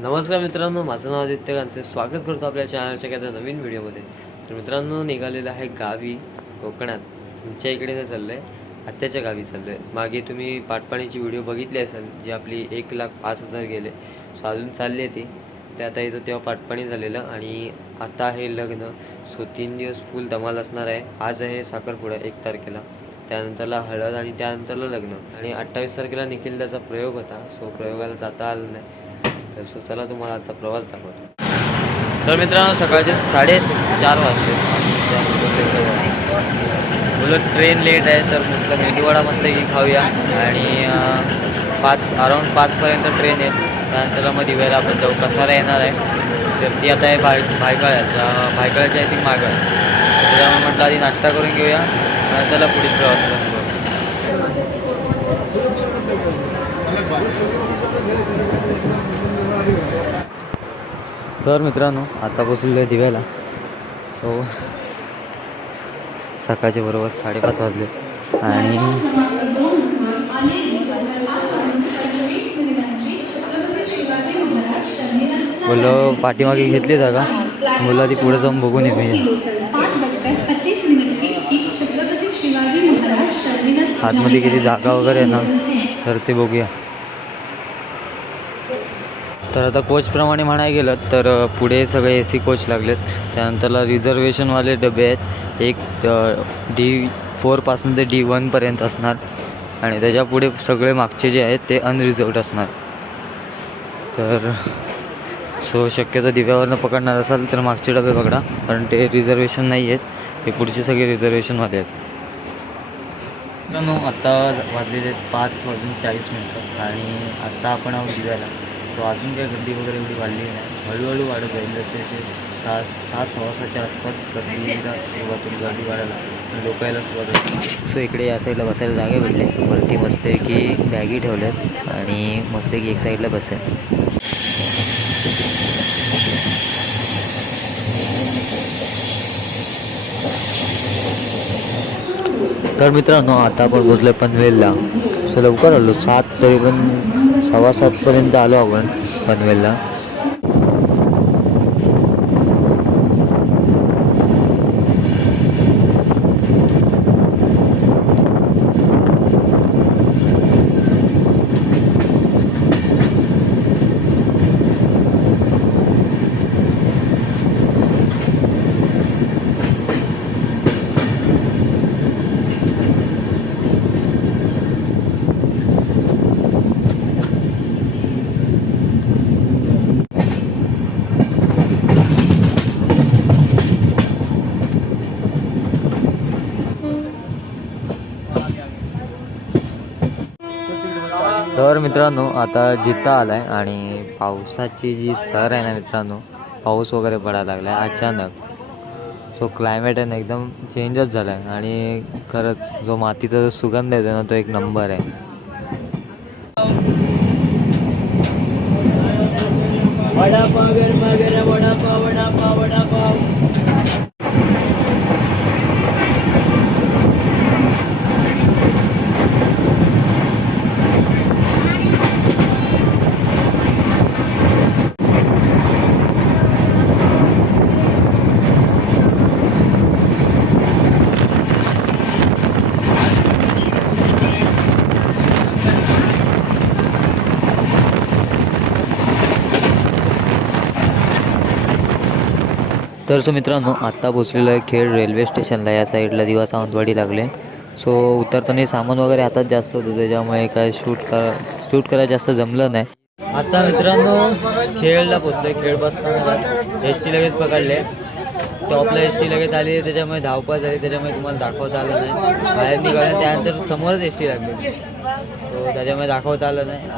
नमस्कार मित्रांनो माझं नाव आदित्य गांचे स्वागत करतो आपल्या चॅनलच्या एखाद्या नवीन व्हिडिओमध्ये तर मित्रांनो निघालेलं आहे गावी कोकणात. तुमच्या इकडे काय चाललं आहे आत्याच्या गावी चाललं आहे मागे तुम्ही पाटपाणीची व्हिडिओ बघितली असेल जी आपली एक लाख पाच हजार गेले. सो अजून चालली आहे ती. ते आता इथं तेव्हा पाठपाणी झालेलं आणि आता आहे लग्न सो तीन दिवस फुल धमाल असणार आहे. आज आहे साखरपुडा एक तारखेला. त्यानंतरला हळद आणि त्यानंतरला लग्न. आणि अठ्ठावीस तारखेला निखिल त्याचा प्रयोग होता. सो प्रयोगाला जाता आलं नाही. तर सो चला तुम्हाला आजचा प्रवास दाखवतो. तर मित्रांनो सकाळचे साडे चार वाजले. मुलं ट्रेन लेट आहे तर म्हटलं मेदूवडा मस्त की खाऊया. आणि पाच अराऊंड पाचपर्यंत ट्रेन आहे त्यानंतर मग दिवायला आपण जाऊ. कसारा येणार आहे? तर ती आता आहे भाय भायकाळ्याचा भायकाळ्याच्या आय थिंक मागं. आहे. त्याच्यामुळे म्हटलं आधी नाश्ता करून घेऊया. आणि त्याला पुढील प्रवास करू. तर मित्रांनो आता पोचलेलो आहे दिव्याला. सो सकाळचे बरोबर साडेपाच वाजले. आणि बोललो पाठीमागे घेतली जागा. मुलं ती पुढे जाऊन बघून येऊया. आतमध्ये किती जागा वगैरे आहे ना तर ते बघूया. तर आता कोचप्रमाणे म्हणाय गेलं तर पुढे सगळे ए सी कोच लागलेत. त्यानंतरला रिझर्वेशनवाले डबे आहेत. एक डी फोरपासून ते डी वनपर्यंत असणार. आणि त्याच्या पुढे सगळे मागचे जे आहेत ते अनरिझर्वड असणार. तर सो शक्यतो दिव्यावरनं पकडणार असाल तर मागचे डबे पकडा कारण ते रिझर्वेशन नाही आहेत हे पुढचे सगळे रिझर्वेशनवाले आहेत. मित्रांनो आत्ता वाजलेले आहेत पाच वाजून चाळीस मिनटं. आणि आत्ता आपण आहोत दिव्याला. सो अजून काही गर्दी वगैरे एवढी वाढली नाही. हळूहळू वाढत जाईल. जसे जसे सहा सहा सव्वासाच्या आसपास गर्दीला सुरुवात होईल गर्दी वाढायला. लोक यायला सुरुवात होईल. सो इकडे या साईडला बसायला जागा भेटले. वरती मस्तपैकी बॅगी ठेवल्यात. आणि मस्तपैकी एक साईडला बसेल. तर मित्रांनो आता आपण पोचलो पनवेलला सो लवकर आलो. सात तरी पण सव्वा सातपर्यंत आलो आपण पनवेलला तर मित्रांनो आता जिता आला आहे आणि पावसाची जी सर आहे ना मित्रांनो पाऊस वगैरे पडायला लागला आहे अचानक. सो क्लायमेट आहे ना एकदम चेंजच झाला आहे आणि खरंच जो मातीचा जो सुगंध येतो ना तो एक नंबर आहे. तर सो मित्रांनो आत्ता पोचलेलो आहे खेड रेल्वे स्टेशनला. या साईडला दिवा सावंतवाडी लागले. सो उतरताना सामान वगैरे हातात जास्त होतं त्याच्यामुळे काय शूट करा शूट करायला जास्त जमलं नाही. आता मित्रांनो खेळला पोचलोय खेळ बसताना. एस टी लगेच पकडले. टॉपला एस टी लगेच आली त्याच्यामुळे धावपळ झाली त्याच्यामुळे तुम्हाला दाखवता आलं नाही. बाहेर निघालं त्यानंतर समोरच एस टी लागली. सो त्याच्यामुळे दाखवता आलं नाही.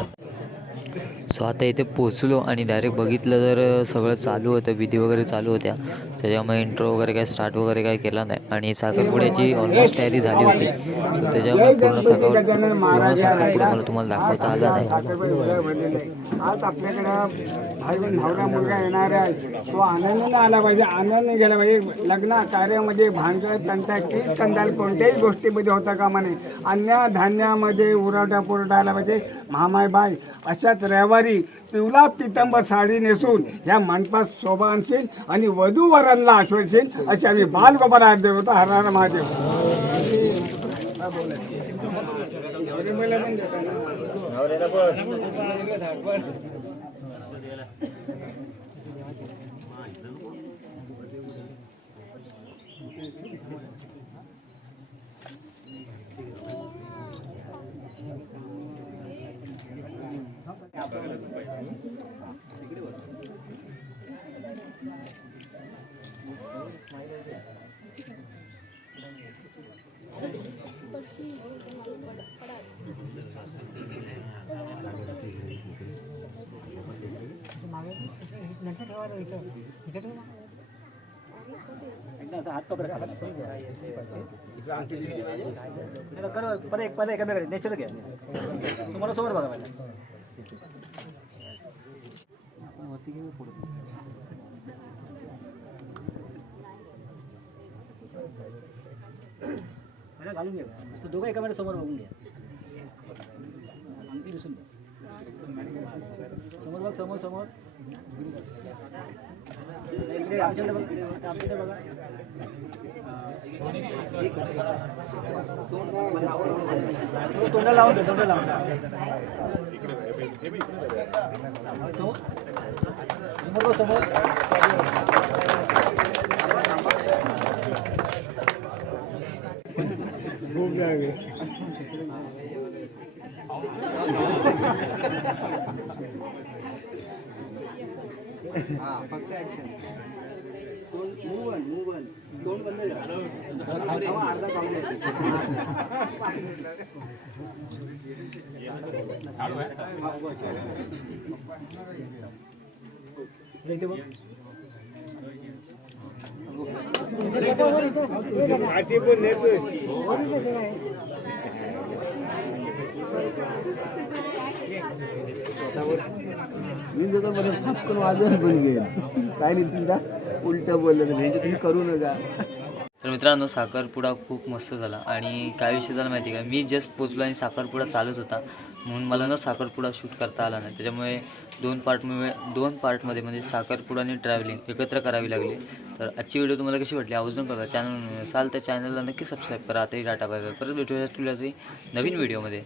सो आता इथे पोचलो आणि डायरेक्ट बघितलं तर सगळं चालू होतं विधी वगैरे चालू होत्या. त्याच्यामुळे इंट्रो वगैरे काय स्टार्ट वगैरे काय केला नाही. आणि साखरपुड्याची ऑलमोस्ट तयारी झाली होती. सो त्याच्यामुळे पूर्ण साखर पूर्ण साखरपुडा मला तुम्हाला दाखवता आला नाही. आज आपल्याकडं नवरा मुलगा येणार आहे. तो आनंद आला पाहिजे. आनंद गेला पाहिजे. लग्न कार्यामध्ये भांडण तंटा कीच कंदाल कोणत्याही गोष्टीमध्ये होता कामा नये. अन्य धान्यामध्ये उराटा पुरवठा आला पाहिजे. महामाय बाय अशाच रविवारी पिवला पितंबर साडी नेसून ह्या मंडपात शोभा आणशील आणि वधू वरांना आश्वसील अशी आम्ही बालगोपाल हात देत होतो हर हर महादेव. नवऱ्याला नवरीला पण देता ना. परत एक परत एकामेकडे नेचर घ्या. तुम्हाला समोर बघा पहिला पहिला घालून घ्या तू दोघं एकामेकडे समोर बघून घ्या अंगठी दिसून समोर बघ समोर समोर. इकडे आमच्याकडे बघ. आमच्याकडे बघा. तोंडा लावून दे लावून समोर समोर बघ, समोर खूप जागे इथे बघ आठी पण नेतोय. मी जर मला झापकन वाजवून पण घेईन काय नाही तुमचा उलट बोललं म्हणजे तुम्ही करू नका. तर मित्रांनो साखरपुडा खूप मस्त झाला. आणि काय विषय झाला माहिती का? मी जस्ट पोचलो आणि साखरपुडा चालत होता. म्हणून मला ना साखरपुडा शूट करता आला नाही. त्याच्यामुळे दोन पार्टमुळे दोन पार्टमध्ये म्हणजे साखरपुडा आणि ट्रॅव्हलिंग एकत्र करावी लागली. तर आजची व्हिडिओ तुम्हाला कशी वाटली? आवर्जून करा चॅनल असाल तर चॅनलला नक्की सबस्क्राईब करा. आताही डाटा पाहिजे परत भेटूया तुला नवीन व्हिडिओमध्ये